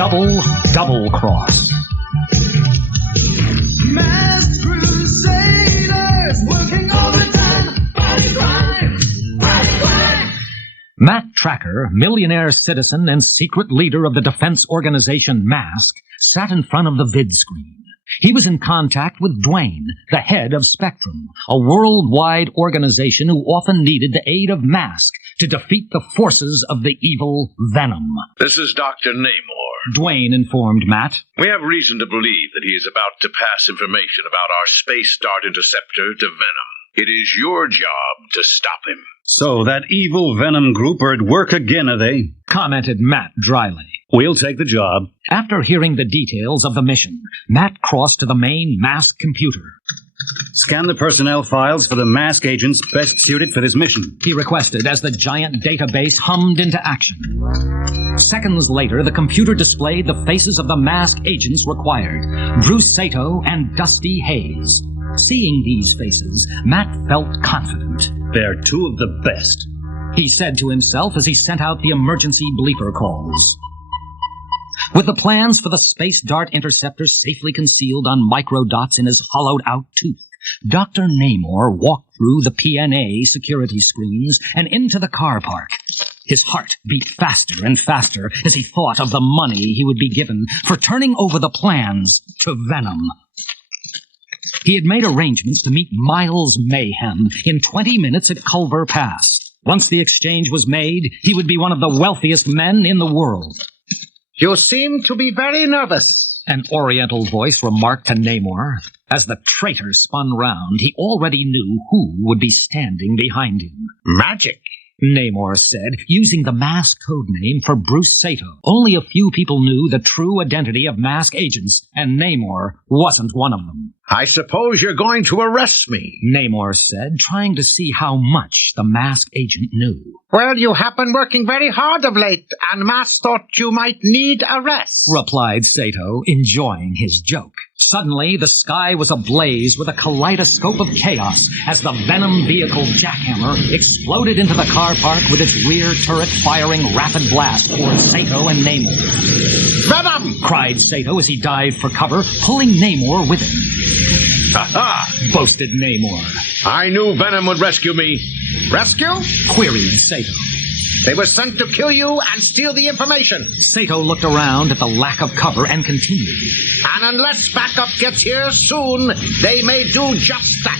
double cross. Masked crusaders working overtime, fighting crime, fighting crime. Matt Trakker, millionaire citizen and secret leader of the defense organization M.A.S.K, sat in front of the vid screen. He was in contact with V.E.N.O.M, the head of Spectrum, a worldwide organization who often needed the aid of M.A.S.K to defeat the forces of the evil V.E.N.O.M. This is Dr. Namor. V.E.N.O.M informed Matt. We have reason to believe that he is about to pass information about our space dart interceptor to V.E.N.O.M. It is your job to stop him. So that evil V.E.N.O.M group are at work again, are they? Commented Matt dryly. We'll take the job. After hearing the details of the mission, Matt crossed to the main M.A.S.K computer. Scan the personnel files for the M.A.S.K agents best suited for this mission, he requested as the giant database hummed into action. Seconds later, the computer displayed the faces of the M.A.S.K agents required, Bruce Sato and Dusty Hayes. Seeing these faces, Matt felt confident. They're two of the best, he said to himself as he sent out the emergency bleeper calls. With the plans for the space dart interceptor safely concealed on microdots in his hollowed-out tooth, Dr. Namor walked through the P.N.A. security screens and into the car park. His heart beat faster and faster as he thought of the money he would be given for turning over the plans to V.E.N.O.M. He had made arrangements to meet Miles Mayhem in 20 minutes at Culver Pass. Once the exchange was made, he would be one of the wealthiest men in the world. You seem to be very nervous, an Oriental voice remarked to Namor. As the traitor spun round, he already knew who would be standing behind him. Magic, Namor said, using the M.A.S.K code name for Bruce Sato. Only a few people knew the true identity of M.A.S.K agents, and Namor wasn't one of them. I suppose you're going to arrest me, Namor said, trying to see how much the M.A.S.K agent knew. Well, you have been working very hard of late, and M.A.S.K thought you might need a rest, replied Sato, enjoying his joke. Suddenly, the sky was ablaze with a kaleidoscope of chaos as the V.E.N.O.M vehicle Jackhammer exploded into the car park with its rear turret firing rapid blasts towards Sato and Namor. V.E.N.O.M! cried Sato as he dived for cover, pulling Namor with him. Ha-ha! boasted Namor. I knew V.E.N.O.M would rescue me. Rescue? Queried Sato. They were sent to kill you and steal the information. Sato looked around at the lack of cover and continued. And unless backup gets here soon, they may do just that.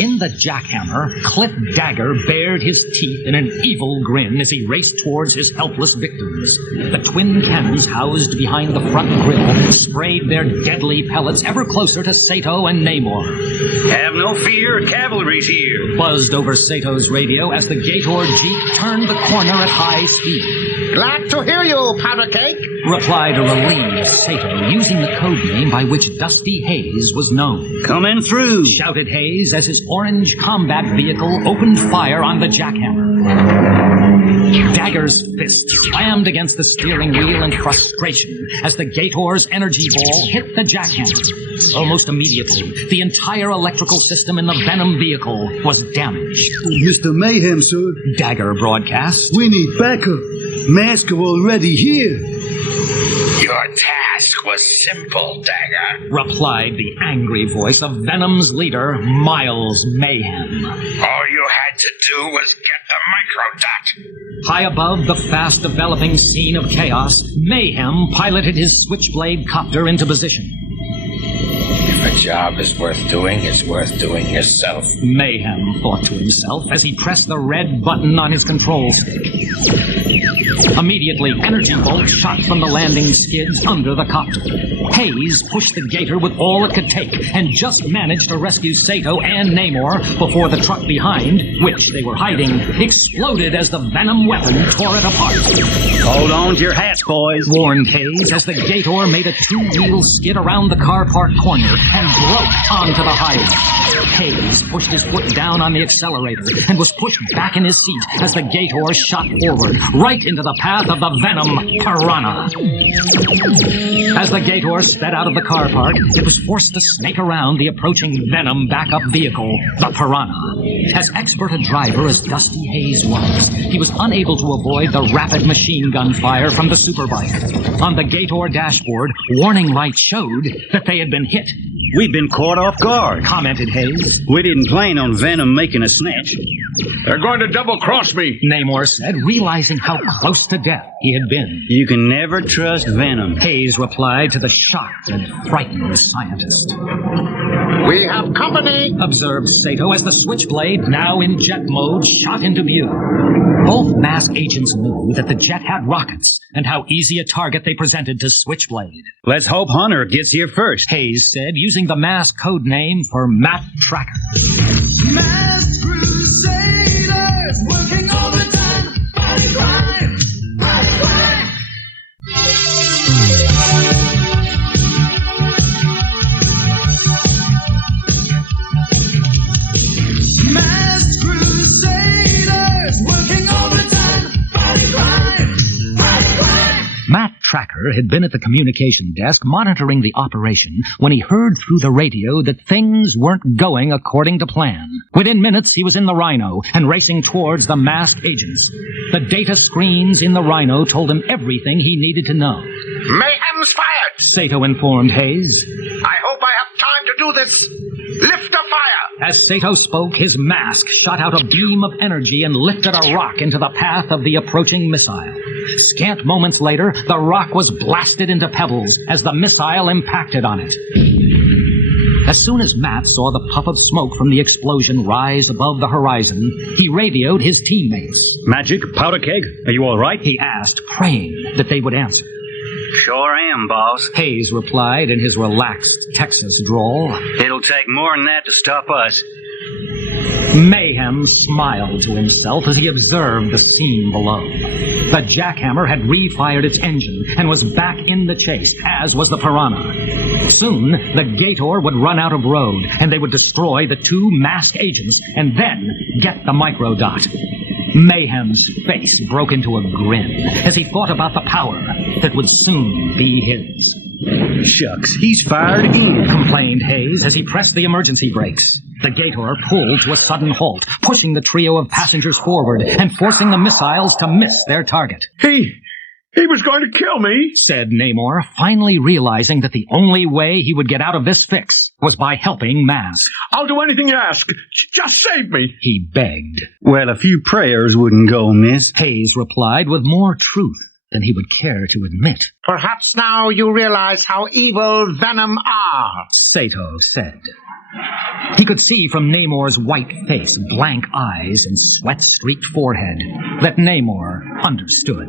In the Jackhammer, Cliff Dagger bared his teeth in an evil grin as he raced towards his helpless victims. The twin cannons housed behind the front grille sprayed their deadly pellets ever closer to Sato and Namor. Have no fear, cavalry's here, buzzed over Sato's radio as the Gator Jeep turned the corner at high speed. Glad to hear you, powder cake, replied a relieved Sato, using the code name by which Dusty Hayes was known. Coming through, shouted Hayes as his orange combat vehicle opened fire on the Jackhammer. Dagger's fist slammed against the steering wheel in frustration as the Gator's energy ball hit the Jackhammer. Almost immediately, the entire electrical system in the V.E.N.O.M vehicle was damaged. Mr. Mayhem, sir. Dagger broadcast. We need backup. M.A.S.K are already here. Your task was simple, Dagger, replied the angry voice of V.E.N.O.M's leader, Miles Mayhem. All you had to do was get the microdot. High above the fast-developing scene of chaos, Mayhem piloted his Switchblade copter into position. If a job is worth doing, it's worth doing yourself, Mayhem thought to himself as he pressed the red button on his control stick. Immediately, energy bolts shot from the landing skids under the copter. Hayes pushed the Gator with all it could take and just managed to rescue Sato and Namor before the truck behind, which they were hiding, exploded as the V.E.N.O.M weapon tore it apart. Hold on to your hats, boys, warned Hayes as the Gator made a two-wheel skid around the car park corner and broke onto the highway. Hayes pushed his foot down on the accelerator and was pushed back in his seat as the Gator shot forward, right into the the path of the Venom Piranha. As the Gator sped out of the car park, it was forced to snake around the approaching Venom backup vehicle, the Piranha. As expert a driver as Dusty Hayes was, he was unable to avoid the rapid machine gun fire from the superbike. On the Gator dashboard, warning lights showed that they had been hit. We'd been caught off guard, Commented Hayes. We didn't plan on Venom making a snatch. They're going to double-cross me. Namor said, realizing how close to death he had been. You can never trust Venom. Hayes replied to the shocked and frightened scientist. We have company. Observed Sato as the Switchblade, now in jet mode, shot into view. Both M.A.S.K agents knew that the jet had rockets and how easy a target they presented to Switchblade. Let's hope Hunter gets here first. Hayes said, using the M.A.S.K code name for Matt Trakker. Masked crusaders working all the time, fighting crime, fighting crime. Masked crusaders working all the time, fighting crime, fighting crime. Matt Trakker had been at the communication desk monitoring the operation when he heard through the radio that things weren't going according to plan. Within minutes, he was in the Rhino and racing towards the M.A.S.K agents. The data screens in the Rhino told him everything he needed to know. Mayhem's fired. Sato informed Hayes. I hope I have time to do this. Lift a fire. As Sato spoke, his M.A.S.K shot out a beam of energy and lifted a rock into the path of the approaching missile. Scant moments later, the rock was blasted into pebbles as the missile impacted on it. As soon as Matt saw the puff of smoke from the explosion rise above the horizon, he radioed his teammates. Magic, powder keg, are you all right? He asked, praying that they would answer. Sure am, boss. Hayes replied in his relaxed Texas drawl. It'll take more than that to stop us. Mayhem smiled to himself as he observed the scene below. The jackhammer had refired its engine and was back in the chase, as was the Piranha. Soon, the Gator would run out of road, and they would destroy the two M.A.S.K agents and then get the microdot. Mayhem's face broke into a grin as he thought about the power that would soon be his. Shucks, he's fired again, Complained Hayes as he pressed the emergency brakes. The Gator pulled to a sudden halt, pushing the trio of passengers forward and forcing the missiles to miss their target. He was going to kill me, Said Namor, finally realizing that the only way he would get out of this fix was by helping M.A.S.K. I'll do anything you ask. Just save me. He begged. Well, a few prayers wouldn't go amiss. Hayes replied with more truth than he would care to admit. Perhaps now you realize how evil Venom are. Sato said. He could see from Namor's white face, blank eyes, and sweat-streaked forehead that Namor understood.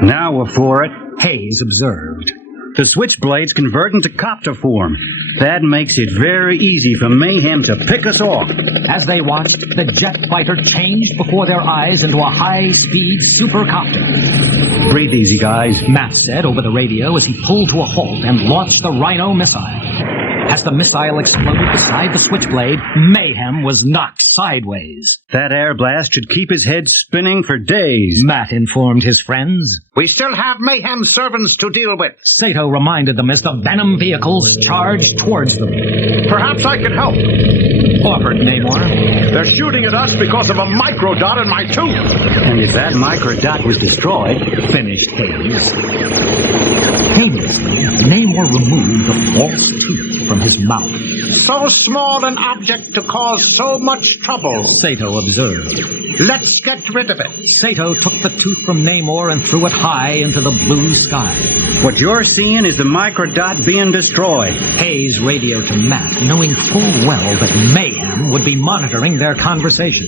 Now we're for it. Hayes observed. The Switchblades convert into copter form. That makes it very easy for Mayhem to pick us off. As they watched, the jet fighter changed before their eyes into a high-speed supercopter. Breathe easy, guys. Matt said over the radio as he pulled to a halt and launched the Rhino missile. As the missile exploded beside the Switchblade, Mayhem was knocked sideways. That air blast should keep his head spinning for days. Matt informed his friends. We still have Mayhem servants to deal with. Sato reminded them as the Venom vehicles charged towards them. Perhaps I can help. Offered Namor. They're shooting at us because of a microdot in my tooth. And if that microdot was destroyed, Finished Hayes. Painlessly, Namor removed the false tooth from his mouth. So small an object to cause so much trouble. Sato observed. Let's get rid of it. Sato took the tooth from Namor and threw it high into the blue sky. what you're seeing is the microdot being destroyed. Hayes radioed to Matt, knowing full well that Mayhem would be monitoring their conversation.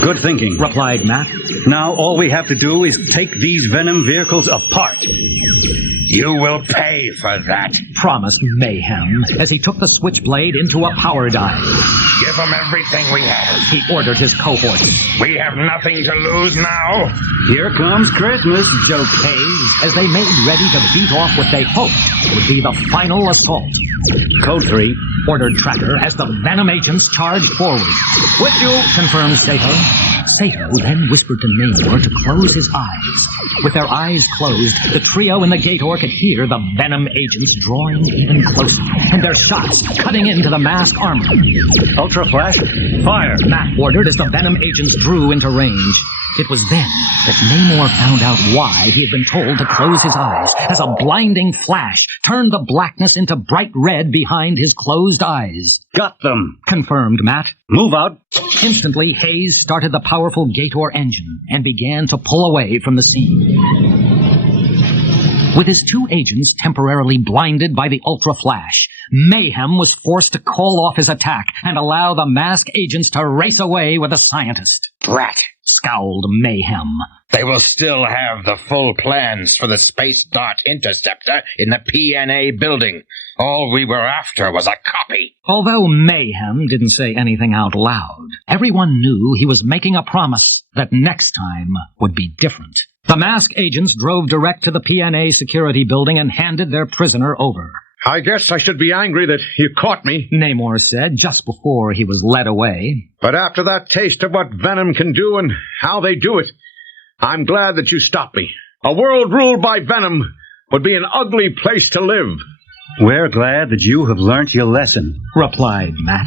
Good thinking, Replied Matt. Now all we have to do is take these Venom vehicles apart. You will pay for that. Promised Mayhem as he took the switchblade into a power dive. Give them everything we have. He ordered his cohorts. We have nothing to lose now. Here comes Christmas, Joked Hayes as they made ready to beat off what they hoped would be the final assault. Code 3. Ordered Trakker as the Venom agents charged forward. With you, confirmed Sato. Sato then whispered to Namor to close his eyes. With their eyes closed, the trio in the Gator could hear the Venom agents drawing even closer, and their shots cutting into the mask armor. Ultra Flash, fire! Matt ordered as the Venom agents drew into range. It was then that Namor found out why he had been told to close his eyes, as a blinding flash turned the blackness into bright red behind his closed eyes. Got them! Confirmed Matt. Move out! Instantly, Hayes started the powerful Gator engine and began to pull away from the scene. With his two agents temporarily blinded by the Ultra Flash, Mayhem was forced to call off his attack and allow the M.A.S.K agents to race away with the scientist. Brat. Scowled Mayhem. They will still have the full plans for the Space Dart Interceptor in the P.N.A. building. All we were after was a copy. Although Mayhem didn't say anything out loud, everyone knew he was making a promise that next time would be different. The M.A.S.K agents drove direct to the P.N.A. security building and handed their prisoner over. I guess I should be angry that you caught me. Namor said just before he was led away. But after that taste of what Venom can do and how they do it, I'm glad that you stopped me. A world ruled by Venom would be an ugly place to live. We're glad that you have learnt your lesson, replied Matt.